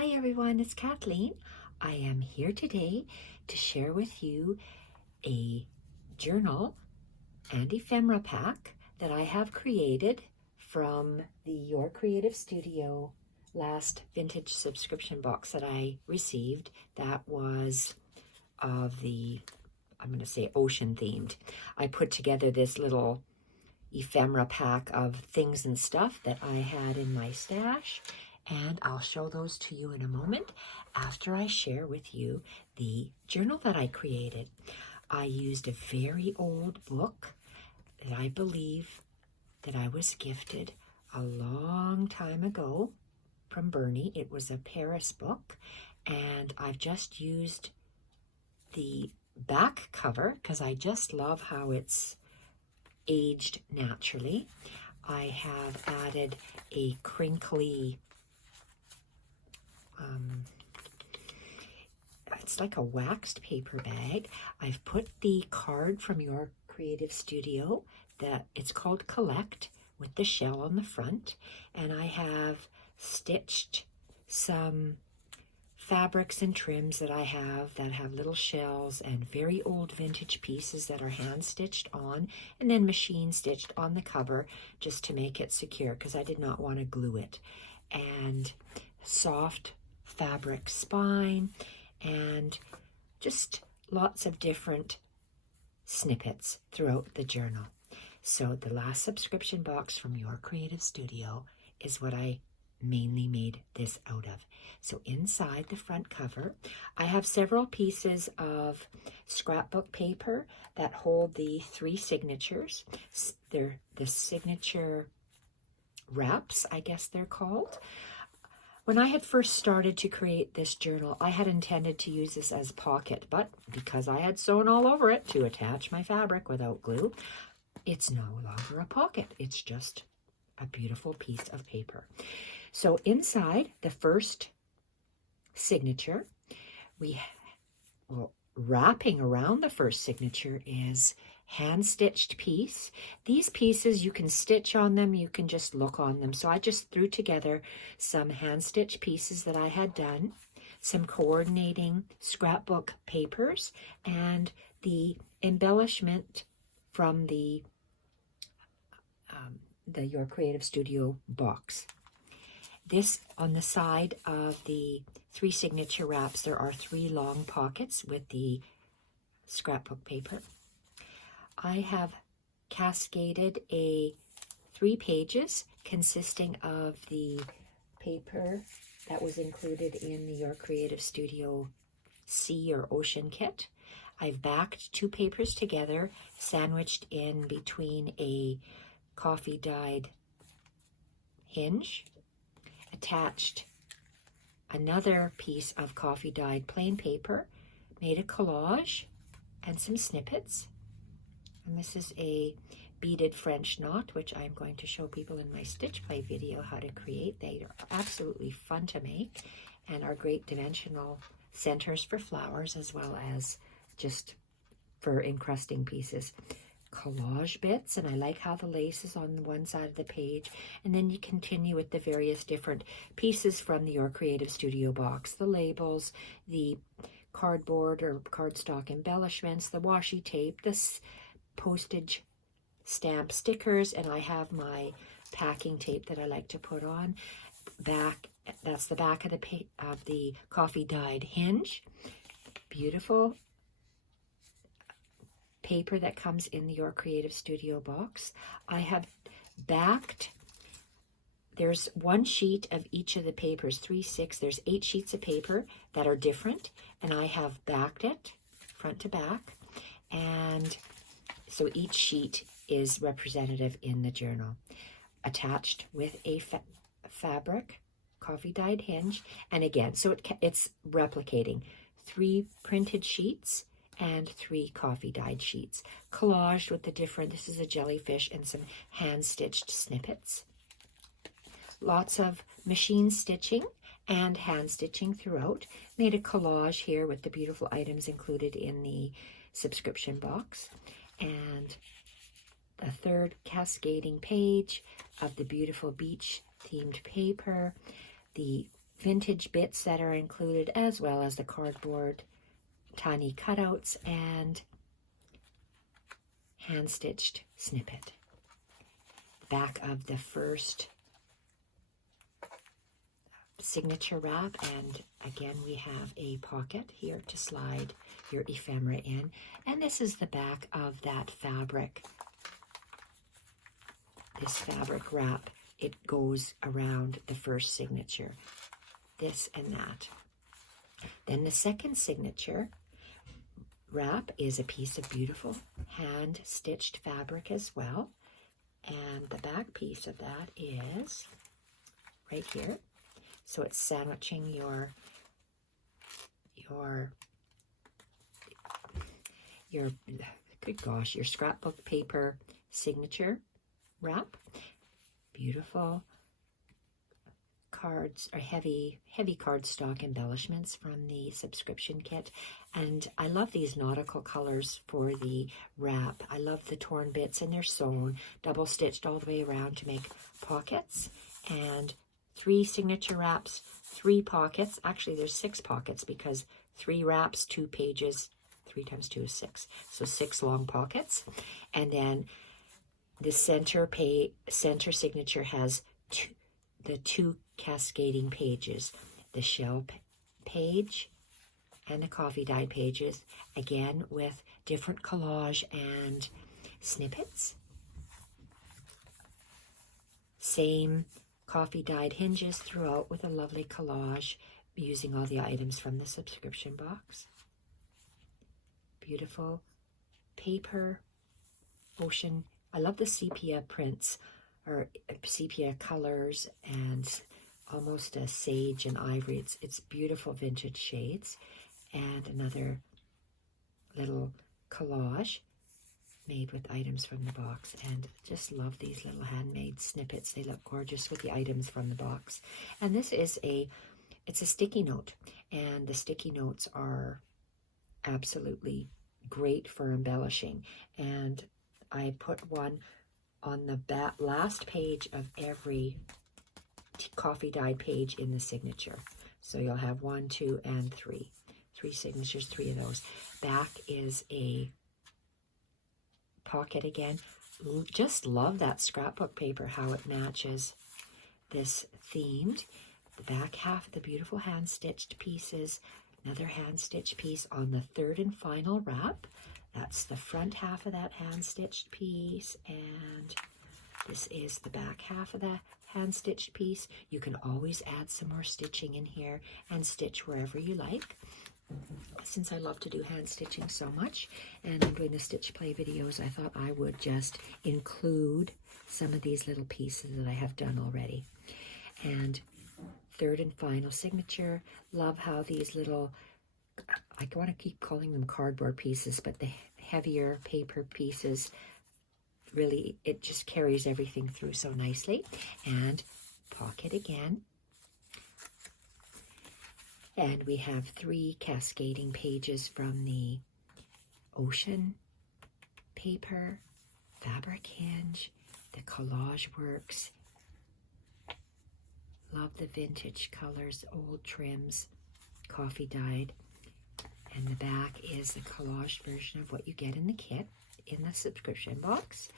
Hi everyone, it's Kathleen. I am here today to share with you a journal and ephemera pack that I have created from the Your Creative Studio last vintage subscription box that I received that was of the, I'm going to say ocean themed. I put together this little ephemera pack of things and stuff that I had in my stash, and I'll show those to you in a moment after I share with you the journal that I created. I used a very old book that I believe that I was gifted a long time ago from Bernie. It was a Paris book, and I've just used the back cover because I just love how it's aged naturally. I have added a crinkly, it's like a waxed paper bag. I've put the card from Your Creative Studio that it's called Collect with the shell on the front, and I have stitched some fabrics and trims that I have that have little shells and very old vintage pieces that are hand stitched on and then machine stitched on the cover just to make it secure because I did not want to glue it. And soft fabric spine and just lots of different snippets throughout the journal. So the last subscription box from Your Creative Studio is what I mainly made this out of. So inside the front cover, I have several pieces of scrapbook paper that hold the 3 signatures. They're the signature wraps, I guess they're called. When I had first started to create this journal, I had intended to use this as a pocket, but because I had sewn all over it to attach my fabric without glue, it's no longer a pocket. It's just a beautiful piece of paper. So inside the first signature, wrapping around the first signature is hand-stitched piece. These pieces, you can stitch on them, you can just look on them. So I just threw together some hand-stitched pieces that I had done, some coordinating scrapbook papers, and the embellishment from the Your Creative Studio box. This, on the side of the 3 signature wraps, there are 3 long pockets with the scrapbook paper. I have cascaded 3 pages consisting of the paper that was included in the Your Creative Studio Sea or Ocean kit. I've backed 2 papers together, sandwiched in between a coffee dyed hinge, attached another piece of coffee dyed plain paper, made a collage and some snippets. And this is a beaded French knot, which I'm going to show people in my stitch play video how to create. They are absolutely fun to make and are great dimensional centers for flowers as well as just for encrusting pieces. Collage bits, and I like how the lace is on one side of the page, and then you continue with the various different pieces from the Your Creative Studio box, the labels, the cardboard or cardstock embellishments, the washi tape, the postage stamp stickers, and I have my packing tape that I like to put on. That's the back of the coffee dyed hinge. Beautiful paper that comes in the Your Creative Studio box. I have backed, there's 1 sheet of each of the papers, 3, 6, there's 8 sheets of paper that are different, and I have backed it front to back, and so each sheet is representative in the journal. Attached with a fabric coffee dyed hinge, and again, so it's replicating 3 printed sheets and 3 coffee dyed sheets, collaged with the different, this is a jellyfish and some hand stitched snippets. Lots of machine stitching and hand stitching throughout. Made a collage here with the beautiful items included in the subscription box. And the 3rd cascading page of the beautiful beach themed paper, the vintage bits that are included, as well as the cardboard tiny cutouts and hand-stitched snippet. Back of the first signature wrap, and again we have a pocket here to slide your ephemera in, and this is the back of that fabric. This fabric wrap, it goes around the first signature, this and that. Then the second signature wrap is a piece of beautiful hand-stitched fabric as well, and the back piece of that is right here. So it's sandwiching your good gosh, your scrapbook paper signature wrap. Beautiful cards, or heavy cardstock embellishments from the subscription kit. And I love these nautical colors for the wrap. I love the torn bits, and they're sewn, double stitched all the way around to make pockets. And 3 signature wraps, 3 pockets. Actually, there's 6 pockets because 3 wraps, 2 pages, 3 times 2 is 6. So 6 long pockets. And then the center signature has the 2 cascading pages, the shell page and the coffee dyed pages, again with different collage and snippets. Same coffee dyed hinges throughout with a lovely collage using all the items from the subscription box. Beautiful paper, ocean. I love the sepia prints, or sepia colors, and almost a sage and ivory. It's beautiful vintage shades. And another little collage made with items from the box, and just love these little handmade snippets. They look gorgeous with the items from the box. And this is it's a sticky note, and the sticky notes are absolutely great for embellishing. And I put one on the last page of every coffee dyed page in the signature. So you'll have 1, 2, and 3. 3 signatures, 3 of those. Back is a pocket again. Just love that scrapbook paper, how it matches this themed. The back half, the beautiful hand-stitched pieces. Another hand-stitched piece on the 3rd and final wrap. That's the front half of that hand-stitched piece, and this is the back half of the hand-stitched piece. You can always add some more stitching in here and stitch wherever you like. Since I love to do hand stitching so much, and I'm doing the stitch play videos, I thought I would just include some of these little pieces that I have done already. And 3rd and final signature. Love how these little, I want to keep calling them cardboard pieces, but the heavier paper pieces, really, it just carries everything through so nicely. And pocket again. And we have 3 cascading pages from the ocean paper, fabric hinge, the collage works. Love the vintage colors, old trims, coffee dyed. And the back is the collage version of what you get in the kit in the subscription box.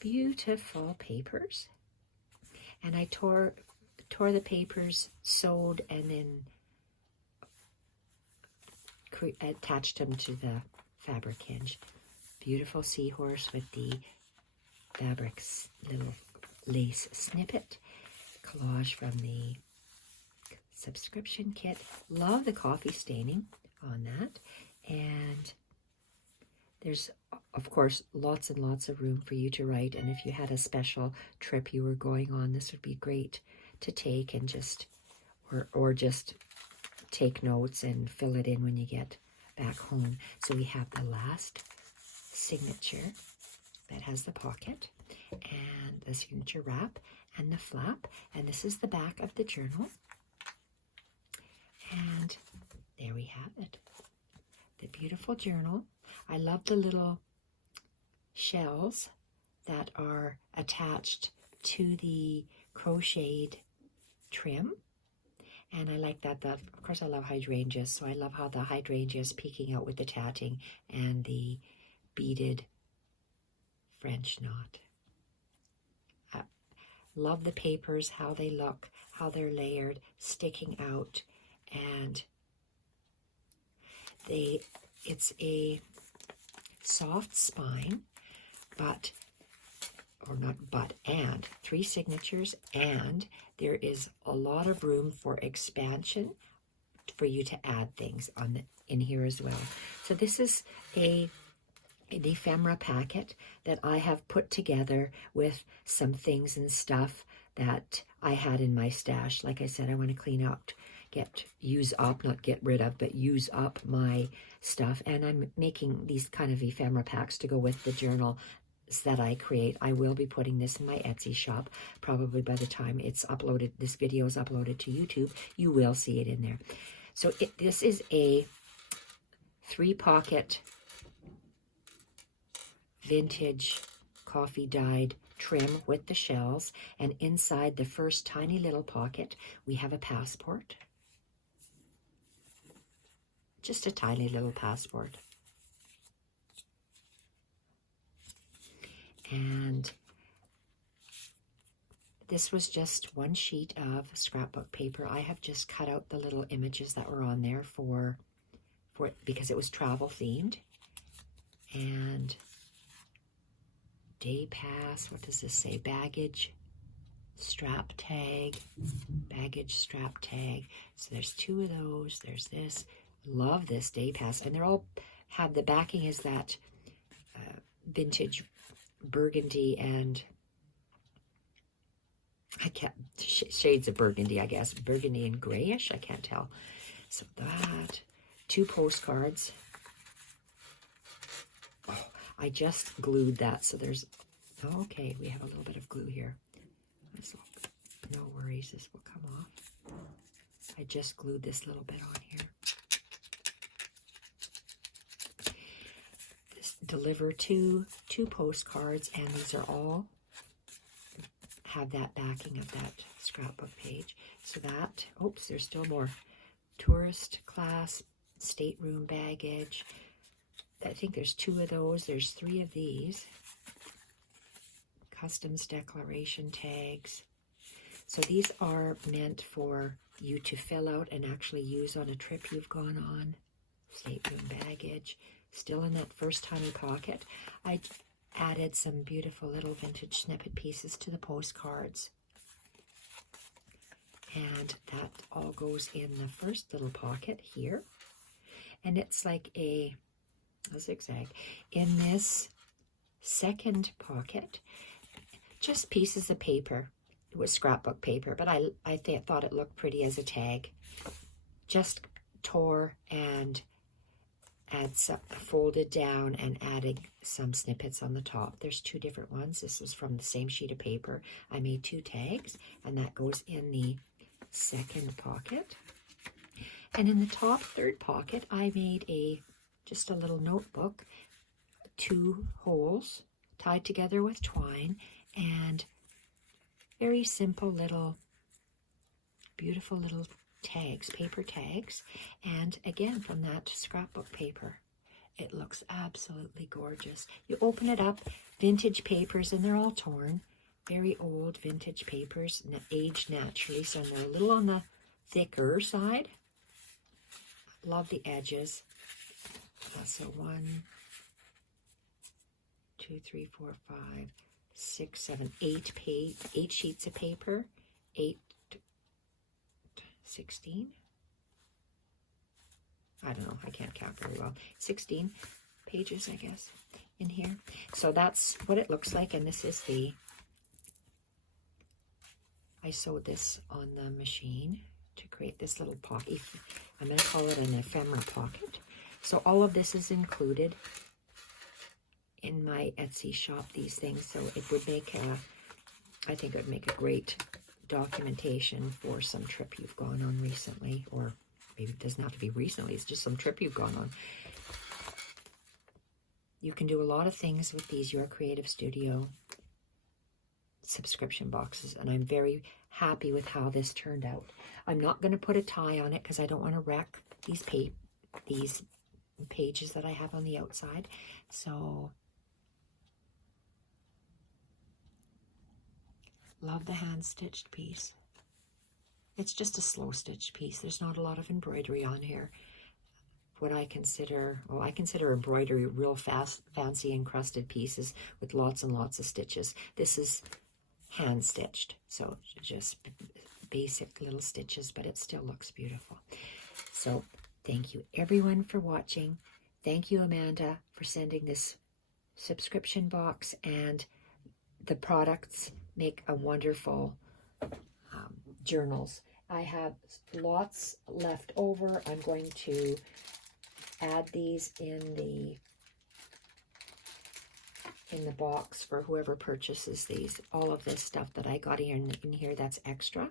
Beautiful papers. And I tore the papers, sewed, and then attached them to the fabric hinge. Beautiful seahorse with the fabric's little lace snippet. Collage from the subscription kit. Love the coffee staining on that. And there's, of course, lots and lots of room for you to write. And if you had a special trip you were going on, this would be great to take and just, or just take notes and fill it in when you get back home. So we have the last signature that has the pocket and the signature wrap and the flap. And this is the back of the journal. And there we have it. The beautiful journal. I love the little shells that are attached to the crocheted trim. And I like that. Of course, I love hydrangeas, so I love how the hydrangea is peeking out with the tatting and the beaded French knot. I love the papers, how they look, how they're layered, sticking out, and it's a soft spine, and 3 signatures, and there is a lot of room for expansion for you to add things in here as well. So this is an ephemera packet that I have put together with some things and stuff that I had in my stash. Like I said, I want to clean out, use up my stuff, and I'm making these kind of ephemera packs to go with the journal that I create. I will be putting this in my Etsy shop. Probably by the time it's uploaded, this video is uploaded to YouTube, you will see it in there. So this is a 3-pocket vintage coffee dyed trim with the shells, and inside the first tiny little pocket we have a passport. Just a tiny little passport. And this was just 1 sheet of scrapbook paper. I have just cut out the little images that were on there because it was travel themed. And day pass, what does this say? Baggage strap tag, baggage strap tag. So there's 2 of those. There's this. Love this day pass, and they're all have the backing is that vintage burgundy and shades of burgundy, I guess, burgundy and grayish, I can't tell. So that 2 postcards. Oh, I just glued that, so there's okay, we have a little bit of glue here. No worries, this will come off. I just glued this little bit on here. Deliver 2 postcards, and these are all have that backing of that scrapbook page. So that, oops, there's still more. Tourist class, stateroom baggage. I think there's 2 of those. There's 3 of these. Customs declaration tags. So these are meant for you to fill out and actually use on a trip you've gone on. Stateroom baggage. Still in that first tiny pocket. I added some beautiful little vintage snippet pieces to the postcards. And that all goes in the first little pocket here. And it's like a zigzag. In this second pocket, just pieces of paper. It was scrapbook paper, but I thought it looked pretty as a tag. Just tore and folded down and adding some snippets on the top. There's 2 different ones. This is from the same sheet of paper. I made 2 tags, and that goes in the second pocket. And in the top 3rd pocket, I made just a little notebook, 2 holes tied together with twine, and very simple little, beautiful little tags, paper tags, and again from that scrapbook paper. It looks absolutely gorgeous. You open it up, vintage papers, and they're all torn. Very old vintage papers, aged naturally, so they're a little on the thicker side. Love the edges. So 1, 2, 3, 4, 5, 6, 7, 8 sheets of paper, 16. I don't know, I can't count very well. 16 pages, I guess, in here. So that's what it looks like, and this is I sewed this on the machine to create this little pocket. I'm going to call it an ephemera pocket. So all of this is included in my Etsy shop, these things. So it would make I think it would make a great documentation for some trip you've gone on recently, or maybe it doesn't have to be recently, it's just some trip you've gone on. You can do a lot of things with these, your creative studio. subscription boxes, and I'm very happy with how this turned out. I'm not going to put a tie on it because I don't want to wreck these pages that I have on the outside. So, love the hand-stitched piece. It's just a slow-stitched piece. There's not a lot of embroidery on here. What I consider, well, I consider embroidery real fancy encrusted pieces with lots and lots of stitches. This is hand-stitched, so just basic little stitches, but it still looks beautiful. So thank you everyone for watching. Thank you, Amanda, for sending this subscription box, and the products make a wonderful journals. I have lots left over. I'm going to add these in the box for whoever purchases these. All of this stuff that I got in here that's extra,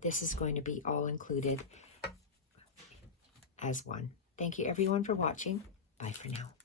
this is going to be all included as one. Thank you everyone for watching. Bye for now.